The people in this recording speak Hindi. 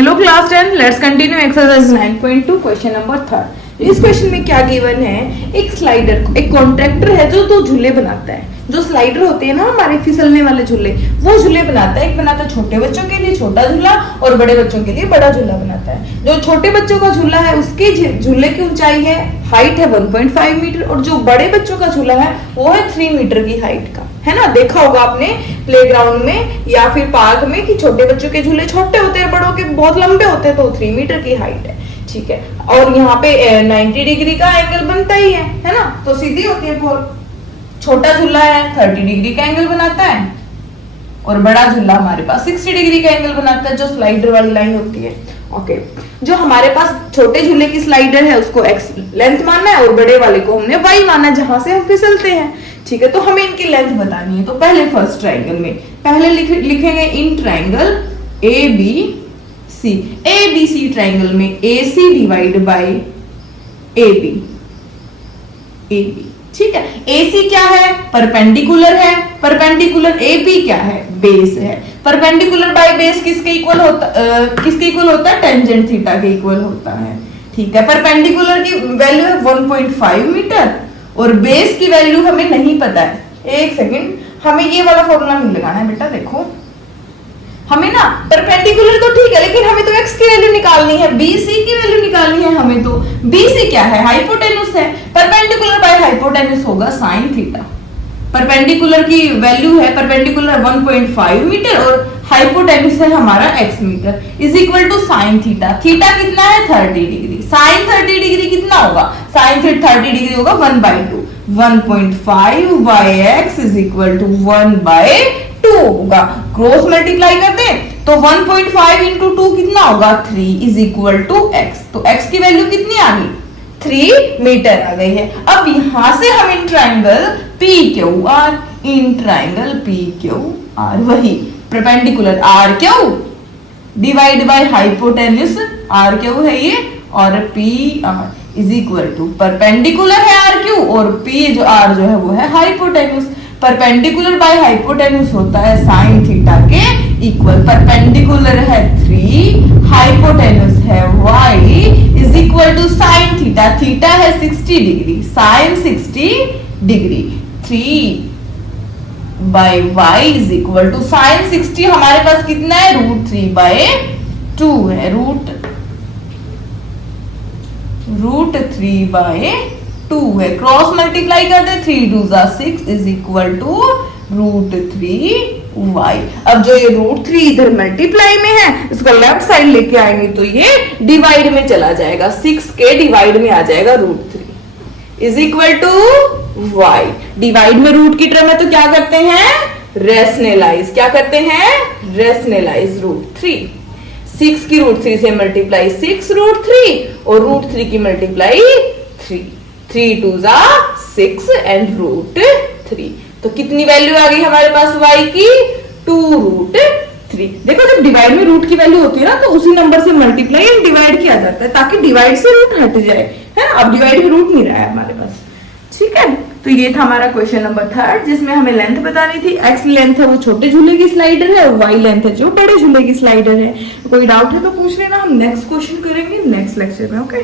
Hello class 10, let's continue exercise 9.2 question number 3। इस क्वेश्चन में क्या गिवन है, एक स्लाइडर, एक कॉन्ट्रैक्टर है जो दो झूले बनाता है। जो स्लाइडर होते हैं ना हमारे फिसलने वाले झूले, वो झूले बनाता है। एक बनाता है छोटे बच्चों के लिए छोटा झूला और बड़े बच्चों के लिए बड़ा झूला बनाता है। जो छोटे बच्चों का झूला है उसके झूले की ऊंचाई है, हाइट है 1.5 मीटर, और जो बड़े बच्चों का झूला है वो है 3 मीटर की हाइट का, है ना। देखा होगा आपने प्लेग्राउंड में या फिर पार्क में कि छोटे बच्चों के झूले छोटे होते हैं, बड़ों के बहुत लंबे होते हैं, तो 3 मीटर की हाइट है, ठीक है। और यहाँ पे 90 डिग्री का एंगल बनता ही है ना, तो सीधी होती है बॉल। छोटा झूला है 30 डिग्री का एंगल बनाता है, और बड़ा झूला हमारे पास 60 डिग्री का एंगल बनाता है, जो स्लाइडर वाली लाइन होती है। ओके, जो हमारे पास छोटे झूले की स्लाइडर है उसको x लेंथ मानना है, और बड़े वाले को हमने y मानना है, जहां से हम फिसलते हैं, ठीक है। तो हमें इनकी लेंथ बतानी है। तो पहले फर्स्ट ट्राइंगल में पहले लिखेंगे in triangle ABC। ABC triangle में AC डिवाइड बाय AB, ठीक है। AC क्या है, परपेंडिकुलर है। परपेंडिकुलर AB क्या है, बेस है। परपेंडिकुलर बाय बेस किसके इक्वल होता है, टेंजेंट थीटा के इक्वल होता है, ठीक है। परपेंडिकुलर की वैल्यू है 1.5 मीटर और बेस की वैल्यू हमें नहीं पता है। एक सेकंड, हमें ये वाला फॉर्मूला नहीं लगाना है बेटा। देखो हमें ना परपेंडिकुलर तो ठीक है, लेकिन हमें तो x की वैल्यू निकालनी है, BC की वैल्यू निकालनी है हमें। तो BC क्या है, हाइपोटेन्यूज है। परपेंडिकुलर बाय हाइपोटेन्यूज होगा sin थीटा। परपेंडिकुलर की वैल्यू है, परपेंडिकुलर 1.5 मीटर और हाइपोटेन्यूज है हमारा x metre, is equal to sin theta. Theta कितना है, 30 डिग्री। sin 30 डिग्री कितना होगा, sin 30 डिग्री होगा 1/2। 1.5 by x is equal to 1/2 होगा। क्रॉस मल्टीप्लाई करते हैं तो 1.5 इंटू 2 कितना होगा, 3 इज इक्वल टू x। तो x की वैल्यू कितनी आ गई, 3 मीटर आ गई है। अब यहां से हम in triangle PQR, in triangle PQR, वही perpendicular RQ divide by hypotenuse RQ है ये, और PR is equal to perpendicular है RQ और P जो R जो है वो है हाइपोटेन्यूज। परपेंडिकुलर बाय हाइपोटेन्यूज होता है sin थीटा के इक्वल। परपेंडिकुलर है 3, हाइपोटेन्यूज है y is equal to sin theta. Theta है 60 degree, sin 60 degree. 3 by y is equal to sin 60 हमारे पास कितना है, √3/2 है। √3/2 है। क्रॉस मल्टीप्लाई करते 3 2 6 इज इक्वल टू √3y। अब जो ये √3 इधर मल्टीप्लाई में है, इसको लेफ्ट साइड लेके आएंगे तो ये डिवाइड में चला जाएगा, 6 के डिवाइड में आ जाएगा √3 is equal to y। Divide में रूट की टर्म है तो क्या करते हैं, रेशनलाइज। क्या करते हैं, रेशनलाइज √3। 6 की √3 से मल्टीप्लाई 6 √3 और √3 की मल्टीप्लाई 3। 3 2 6 एंड √3। तो कितनी वैल्यू आ गई हमारे पास y की, 2√3। देखो जब डिवाइड में रूट की वैल्यू होती है ना, तो उसी नंबर से मल्टीप्लाई एंड डिवाइड किया जाता है, ताकि डिवाइड से रूट हट जाए, है ना। अब डिवाइड में रूट नहीं रहा है हमारे पास, ठीक है। तो ये था हमारा क्वेश्चन नंबर 3, जिसमें हमें लेंथ बतानी थी। x लेंथ है वो छोटे झूले की स्लाइडर है, और y लेंथ है जो बड़े झूले की स्लाइडर है। कोई डाउट है तो पूछ लेना, हम नेक्स्ट क्वेश्चन करेंगे नेक्स्ट लेक्चर में, ओके।